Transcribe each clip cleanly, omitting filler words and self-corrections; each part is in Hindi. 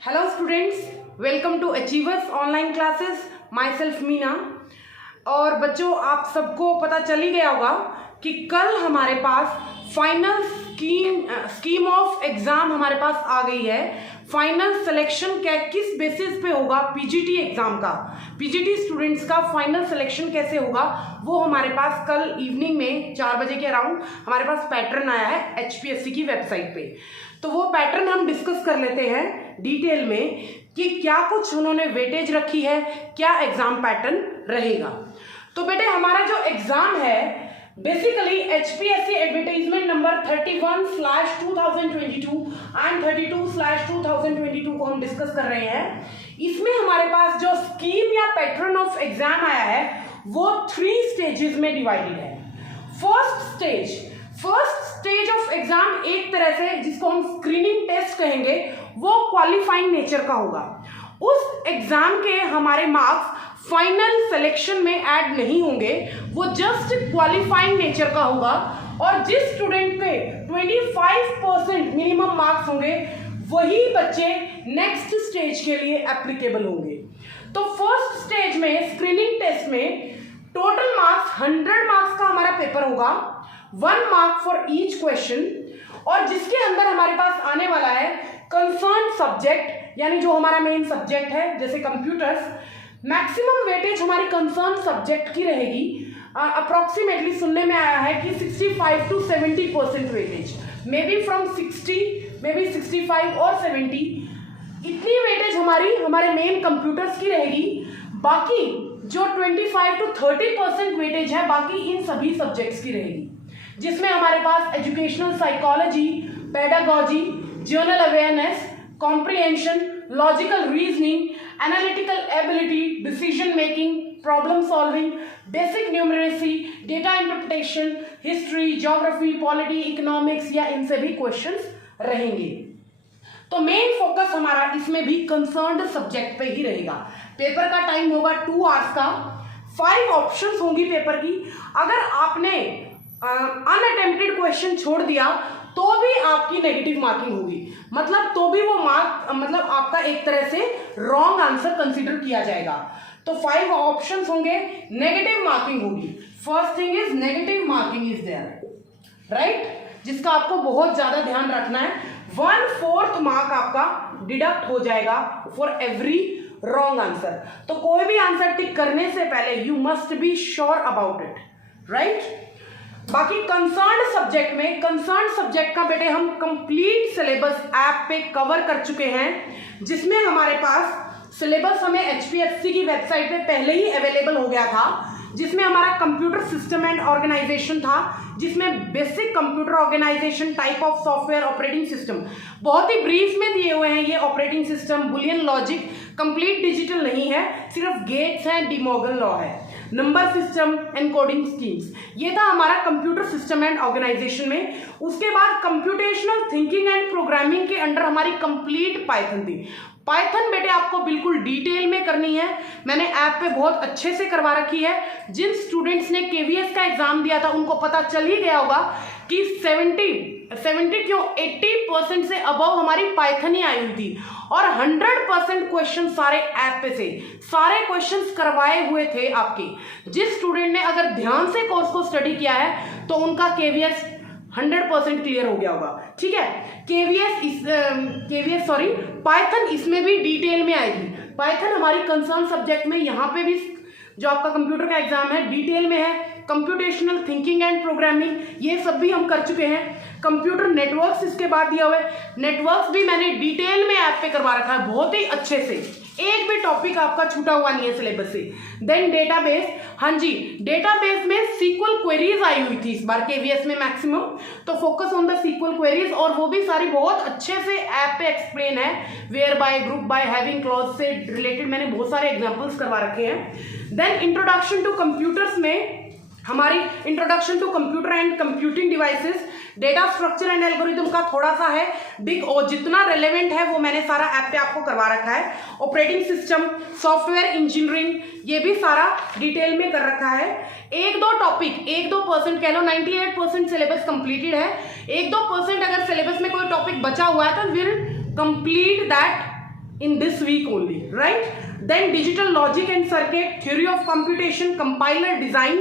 Hello students, welcome to achievers online classes. Myself Meena. और बच्चों, आप सबको पता चल ही गया होगा कि कल हमारे पास फाइनल स्कीम ऑफ एग्जाम हमारे पास आ गई है। फाइनल सिलेक्शन क्या किस बेसिस पे होगा पीजीटी एग्जाम का, पीजीटी स्टूडेंट्स का फाइनल सिलेक्शन कैसे होगा, वो हमारे पास कल इवनिंग में 4 बजे के अराउंड हमारे पास पैटर्न आया है एचपीएससी की वेबसाइट पे। तो वो पैटर्न हम डिस्कस कर लेते हैं डिटेल में कि क्या कुछ उन्होंने वेटेज रखी है, क्या एग्जाम पैटर्न रहेगा। तो बेटे, हमारा जो एग्जाम है basically HPSC advertisement number 31/2022 and 32/2022 को हम डिस्कस कर रहे हैं। इसमें हमारे पास जो स्कीम या पैटर्न ऑफ एग्जाम आया है वो 3 स्टेजेस में डिवाइडेड है। फर्स्ट स्टेज ऑफ एग्जाम एक तरह से जिसको हम स्क्रीनिंग टेस्ट कहेंगे, वो क्वालिफाइंग नेचर का होगा। उस एग्जाम के हमारे मार्क्स फाइनल सिलेक्शन में ऐड नहीं होंगे, वो जस्ट क्वालिफाइंग नेचर का होगा। और जिस स्टूडेंट के 25% मिनिमम मार्क्स होंगे वही बच्चे नेक्स्ट स्टेज के लिए एप्लीकेबल होंगे। तो फर्स्ट स्टेज में स्क्रीनिंग टेस्ट में टोटल मार्क्स 100 मार्क्स का हमारा पेपर होगा, 1 मार्क फॉर ईच क्वेश्चन, और जिसके अंदर हमारे पास आने वाला है कंसर्न सब्जेक्ट, यानी जो हमारा मेन सब्जेक्ट है जैसे कंप्यूटर्स। मैक्सिमम वेटेज हमारी कंसर्न सब्जेक्ट की रहेगी। अप्रोक्सीमेटली सुनने में आया है कि 65 to 70% weightage, may be from 60, may be 65 और 70, इतनी वेटेज हमारे मेन कंप्यूटर्स की रहेगी। बाकी जो 25 to 30% वेटेज है बाकी इन सभी सब्जेक्ट्स की रहेगी, जिसमें हमारे पास educational psychology, pedagogy, general awareness, comprehension, logical reasoning, analytical ability, decision making, problem solving, basic numeracy, data interpretation, history, geography, polity, economics या इनसे भी क्वेश्चंस रहेंगे। तो मेन फोकस हमारा इसमें भी कंसर्न्ड सब्जेक्ट पे ही रहेगा। पेपर का टाइम होगा 2 आवर्स का, 5 ऑप्शंस होंगी पेपर की। अगर आपने अनअटेम्प्टेड क्वेश्चन छोड़ दिया तो भी आपकी नेगेटिव मार्किंग होगी, मतलब तो भी वो मार्क मतलब आपका एक तरह से रॉन्ग आंसर कंसीडर किया जाएगा। तो 5 ऑप्शंस होंगे, नेगेटिव मार्किंग होगी। First thing is negative marking is there, right, जिसका आपको बहुत ज्यादा ध्यान रखना है। 1/4 मार्क आपका डिडक्ट हो जाएगा फॉर एवरी रॉन्ग आंसर। तो कोई भी आंसर टिक करने से पहले you must be sure about it, right. बाकी कंसर्न्ड सब्जेक्ट का बेटे हम कंप्लीट सिलेबस ऐप पे कवर कर चुके हैं, जिसमें हमारे पास सिलेबस हमें एचपीएससी की वेबसाइट पे पहले ही अवेलेबल हो गया था, जिसमें हमारा कंप्यूटर सिस्टम एंड ऑर्गेनाइजेशन था, जिसमें basic computer organisation, type of software, operating system, बहुत ही ब्रीफ में दिए हुए हैं। ये operating system, Boolean logic, complete digital नहीं है, सिर्फ गेट्स हैं, डी मॉर्गन लॉ है, नंबर सिस्टम, एनकोडिंग स्कीम्स, ये था हमारा कंप्यूटर सिस्टम एंड ऑर्गेनाइजेशन में। उसके बाद कंप्यूटेशनल थिंकिंग एंड प्रोग्रामिंग के अंडर हमारी कंप्लीट पाइथन थी। पाइथन बेटे आपको बिल्कुल डिटेल में करनी है, मैंने ऐप पे बहुत अच्छे से करवा रखी है। जिन स्टूडेंट्स ने केवीएस का एग्जाम दिया था उनको पता चल ही गया होगा कि 70 क्यों 80% से अबव हमारी पाइथन ही आई हुई थी, और 100% क्वेश्चन सारे ऐप पे से, सारे क्वेश्चंस करवाए हुए थे आपके। जिस स्टूडेंट ने अगर ध्यान से कोर्स को स्टडी किया है तो उनका केवीएस 100% क्लियर हो गया होगा, ठीक है। पाइथन इसमें भी डिटेल में आएगी। पाइथन हमारी कंसर्न सब्जेक्ट में यहाँ पे भी जो आपका कंप्यूटर का एग्जाम है डिटेल में है। कंप्यूटेशनल थिंकिंग एंड प्रोग्रामिंग ये सब भी हम कर चुके हैं। कंप्यूटर नेटवर्क्स इसके बाद दिया हुआ है, नेटवर्क्स भी मैंने डिटेल में ऐप पे करवा रखा है बहुत ही अच्छे से, एक भी टॉपिक आपका छूटा हुआ नहीं है सिलेबस से। देन डेटाबेस, हाँ जी, डेटाबेस में सीक्वल क्वेरीज आई हुई थी इस बार केवीएस में मैक्सिमम, तो focus on the SQL queries, और वो भी सारी बहुत अच्छे से ऐप पे एक्सप्लेन है। Where by, group by, having clause से रिलेटेड मैंने बहुत सारे एग्जाम्पल्स करवा रखे हैं। देन इंट्रोडक्शन टू कंप्यूटर्स में हमारी introduction to computer and computing devices, data structure and algorithm का थोड़ा सा है बिग, और जितना रेलेवेंट है वो मैंने सारा ऐप पे आपको करवा रखा है। ऑपरेटिंग सिस्टम, सॉफ्टवेयर इंजीनियरिंग, ये भी सारा डिटेल में कर रखा है। 1-2 टॉपिक, 1-2% कह लो, 98% सिलेबस कंप्लीटेड है। 1-2% अगर सिलेबस में कोई टॉपिक बचा हुआ है तो will complete that in this week only, right? Then digital logic and circuit, theory of computation, compiler design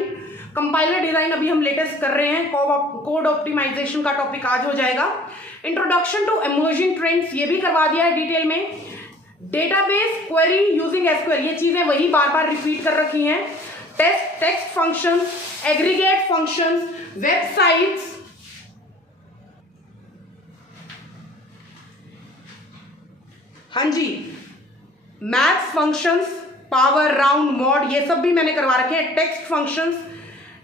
अभी हम लेटेस्ट कर रहे हैं, कोड ऑप्टिमाइजेशन का टॉपिक आज हो जाएगा। इंट्रोडक्शन टू इमर्जिंग ट्रेंड्स ये भी करवा दिया है डिटेल में। डेटाबेस क्वेरी यूजिंग एसक्यूएल, ये चीजें वही बार बार रिपीट कर रखी हैं। Text functions, aggregate functions, websites, हाँ जी, maths functions, power, round, mod, ये सब भी मैंने करवा रखे हैं। Text functions,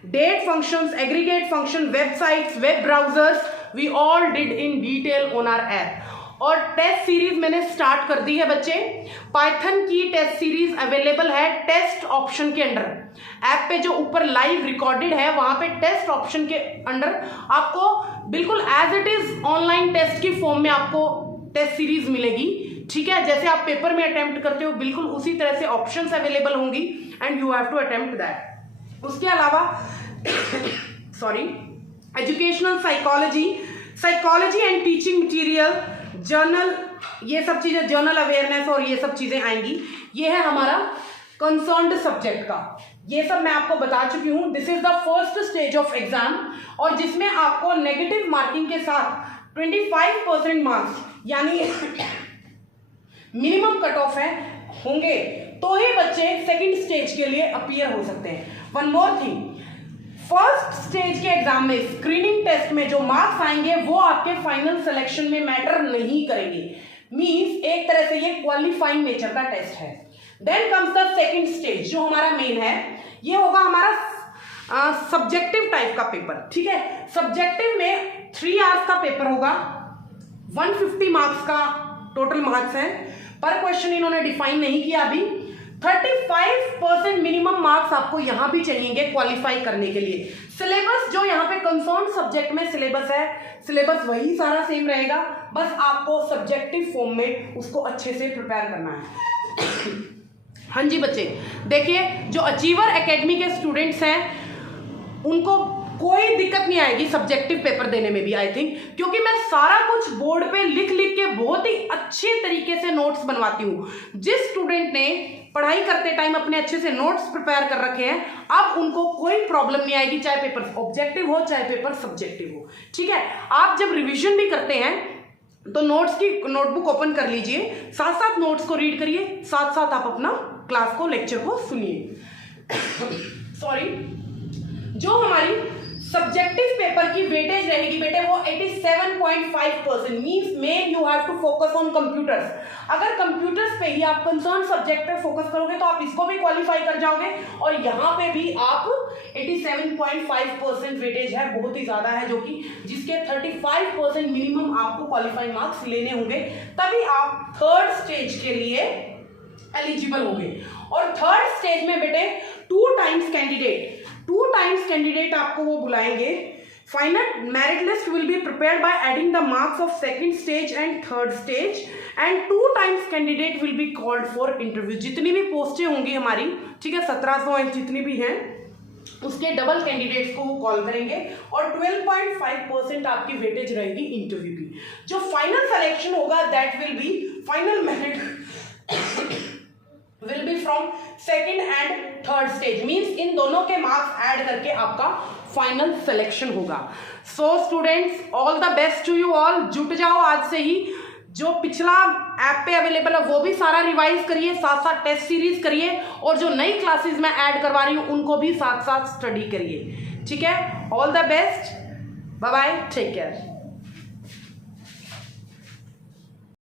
date functions, aggregate function, websites, web browsers, we all did in detail on our app. और टेस्ट सीरीज मैंने स्टार्ट कर दी है बच्चे। पाइथन की टेस्ट सीरीज अवेलेबल है टेस्ट ऑप्शन के अंडर। ऐप पे जो ऊपर लाइव रिकॉर्डेड है वहां पे टेस्ट ऑप्शन के अंडर आपको बिल्कुल as it is online test की फॉर्म में आपको टेस्ट सीरीज मिलेगी, ठीक है। जैसे आप पेपर में अटेम्प्ट करते हो बिल्कुल उसी तरह से ऑप्शंस अवेलेबल होंगी and you have to attempt that. उसके अलावा sorry, educational psychology and teaching material, journal, ये सब चीजें, जर्नल अवेयरनेस और ये सब चीजें आएंगी। ये है हमारा कंसर्न्ड सब्जेक्ट का, ये सब मैं आपको बता चुकी हूं। This is the first stage of exam, और जिसमें आपको नेगेटिव मार्किंग के साथ 25% मार्क्स यानी मिनिमम कट ऑफ है होंगे, तो ही बच्चे सेकंड स्टेज के लिए अपीयर हो सकते हैं। One more thing, first stage के एग्जाम में स्क्रीनिंग टेस्ट में जो मार्क्स आएंगे वो आपके फाइनल सिलेक्शन में मैटर नहीं करेंगे। मींस एक तरह से ये क्वालिफाइंग नेचर का टेस्ट है। Then comes the second stage जो हमारा मेन है, ये होगा हमारा सब्जेक्टिव टाइप का पेपर, ठीक है। सब्जेक्टिव में 3 आवर्स का पेपर होगा, 150 मार्क्स का टोटल मार्क्स है। पर क्वेश्चन इन्होंने डिफाइन नहीं किया अभी। 35% मिनिमम मार्क्स आपको यहां भी चाहिएंगे क्वालिफाई करने के लिए। सिलेबस जो यहाँ पे कंसर्न सब्जेक्ट में सिलेबस है, सिलेबस वही सारा सेम रहेगा, बस आपको सब्जेक्टिव फॉर्म में उसको अच्छे से प्रिपेयर करना है। हाँ जी बच्चे, देखिए जो अचीवर एकेडमी के स्टूडेंट्स हैं उनको कोई दिक्कत नहीं आएगी सब्जेक्टिव पेपर देने में भी, आई थिंक, क्योंकि मैं सारा कुछ बोर्ड पे लिख के बहुत ही अच्छे तरीके से नोट्स बनवाती हूँ। जिस स्टूडेंट ने पढ़ाई करते टाइम अपने अच्छे से नोट्स प्रिपेयर कर रखे हैं, अब उनको कोई प्रॉब्लम नहीं आएगी, चाहे पेपर ऑब्जेक्टिव हो चाहे पेपर सब्जेक्टिव हो, ठीक है। आप जब रिविजन भी करते हैं तो नोट्स की नोटबुक ओपन कर लीजिए, साथ साथ नोट्स को रीड करिए, साथ साथ आप अपना क्लास को, लेक्चर को सुनिए। सॉरी, जो हमारी सब्जेक्टिव पेपर की वेटेज रहेगी बेटे वो 87.5%। Means main you have to focus on computers. अगर कंप्यूटर्स पे ही आप कंसर्न सब्जेक्ट पे फोकस करोगे तो आप इसको भी क्वालिफाई कर जाओगे, और यहाँ पे भी आप 87.5% वेटेज है, बहुत ही ज्यादा है, जो कि जिसके 35% मिनिमम आपको क्वालिफाई मार्क्स लेने होंगे, तभी आप थर्ड स्टेज के लिए एलिजिबल होंगे। और थर्ड स्टेज में बेटे 2 टाइम्स कैंडिडेट आपको वो बुलाएंगे। Final merit list will be prepared by adding the marks of second stage and third stage, and 2 times candidate will be called for interview. जितनी भी पोस्टें होंगी हमारी, ठीक है, 1700 जितनी भी हैं, उसके डबल कैंडिडेट्स को वो कॉल करेंगे, और 12.5% आपकी वेटेज रहेगी इंटरव्यू की। जो फाइनल सिलेक्शन होगा that will be final merit will be from second and third stage, means इन दोनों के मार्क्स ऐड करके आपका फाइनल सिलेक्शन होगा। So students, all the best to you all. जुट जाओ आज से ही, जो पिछला ऐप पे अवेलेबल है वो भी सारा रिवाइज करिए, साथ साथ टेस्ट सीरीज करिए, और जो नई क्लासेस मैं ऐड करवा रही हूँ उनको भी साथ साथ स्टडी करिए, ठीक है। All the best, bye bye, take care.